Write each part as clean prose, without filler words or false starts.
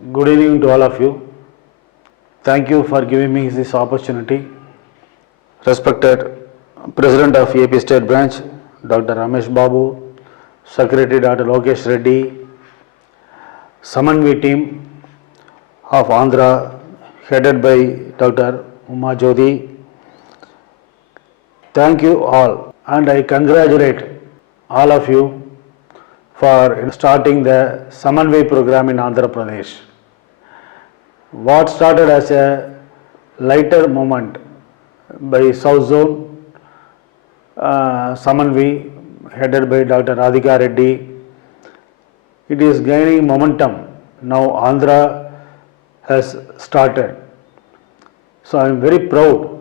Good evening to all of you. Thank you for giving me this opportunity. Respected President of AP State Branch, Dr. Ramesh Babu, Secretary Dr. Lokesh Reddy, Samanvi team of Andhra headed by Dr. Uma Jyoti. Thank you all, and I congratulate all of you for starting the Samanvi program in Andhra Pradesh. What started as a lighter moment by South Zone, Samanvi headed by Dr. Radhika Reddy, it is gaining momentum. Now Andhra has started. So I am very proud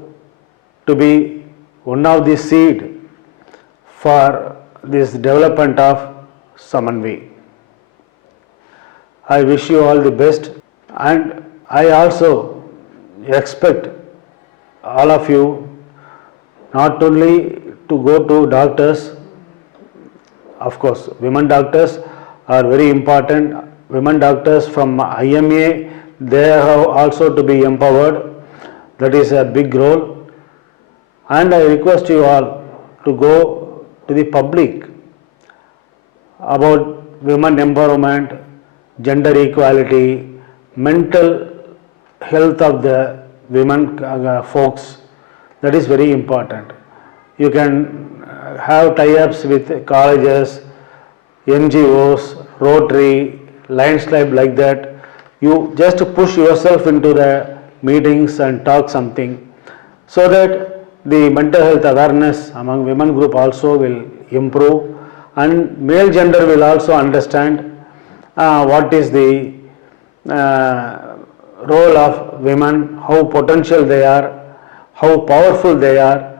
to be one of the seed for this development of Samanvi. I wish you all the best, and I also expect all of you not only to go to doctors. Of course, women doctors are very important. Women doctors from IMA, they have also to be empowered. That is a big role. And I request you all to go to the public about women empowerment, gender equality, mental health of the women folks. That is very important. You can have tie-ups with colleges, NGOs, Rotary, Lions Club, like that. You just push yourself into the meetings and talk something, so that the mental health awareness among women group also will improve, and male gender will also understand what is the role of women, how potential they are, how powerful they are.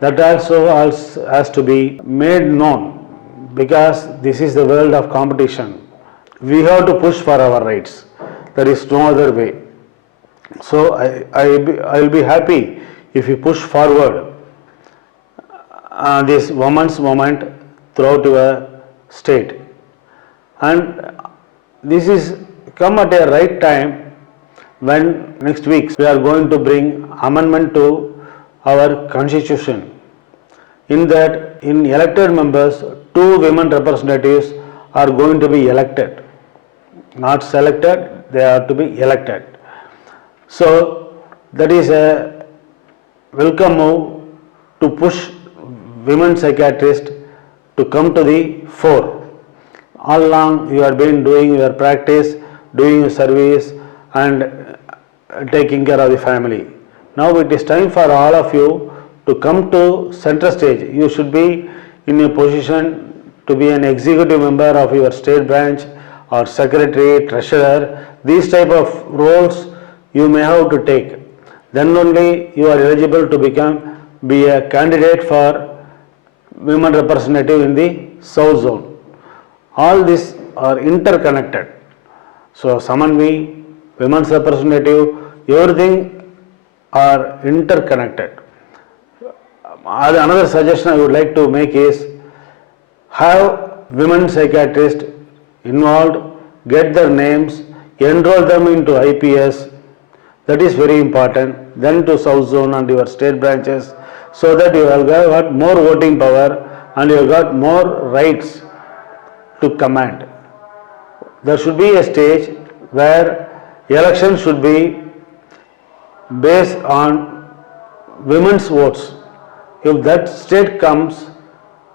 That also has to be made known, because this is the world of competition. We have to push for our rights. There is no other way. So I will be happy if you push forward this women's movement throughout your state. And this is come at a right time, when next week we are going to bring amendment to our constitution. In that, in elected members, 2 women representatives are going to be elected. Not selected, they are to be elected. So that is a welcome move to push women psychiatrists to come to the fore. All along you have been doing your practice, doing your service, and taking care of the family. Now it is time for all of you to come to center stage. You should be in a position to be an executive member of your state branch, or secretary, treasurer. These type of roles you may have to take. Then only you are eligible to be a candidate for women representative in the South Zone. All these are interconnected. So Samanvi, women's representative, everything are interconnected. Another suggestion I would like to make is, have women psychiatrists involved, get their names, enroll them into IPS. That is very important. Then to South Zone and your state branches, so that you have got more voting power and you have got more rights to command. There should be a stage where election should be based on women's votes. If that state comes,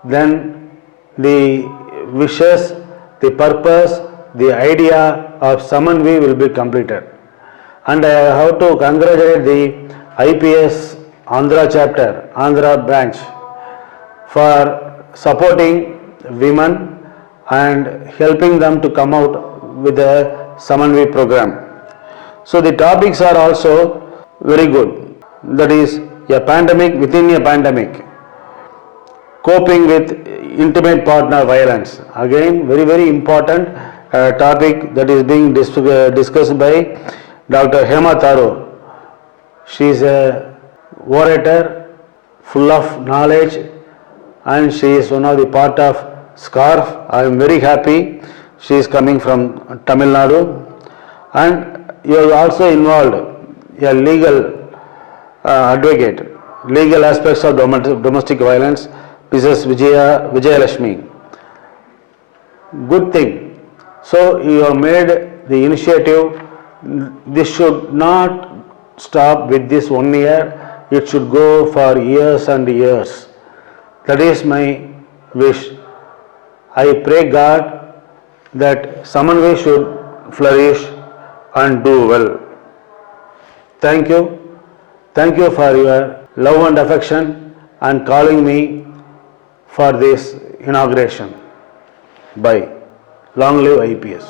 then the wishes, the purpose, the idea of Samanvi will be completed. And I have to congratulate the IPS Andhra chapter, Andhra branch, for supporting women and helping them to come out with the Samanvi program. So the topics are also very good. That is a pandemic within a pandemic, coping with intimate partner violence. Again, very, very important topic that is being discussed by Dr. Hema Tharoor. She is a orator, full of knowledge, and she is one of the part of SCARF. I am very happy. She is coming from Tamil Nadu. and you are also involved a legal advocate, legal aspects of domestic violence, Mrs. Vijayalakshmi. Good thing. So you have made the initiative. This should not stop with this 1 year. It should go for years and years. That is my wish. I pray God that Samanvay should flourish and do well. Thank you. Thank you for your love and affection and calling me for this inauguration. Bye. Long live IPS.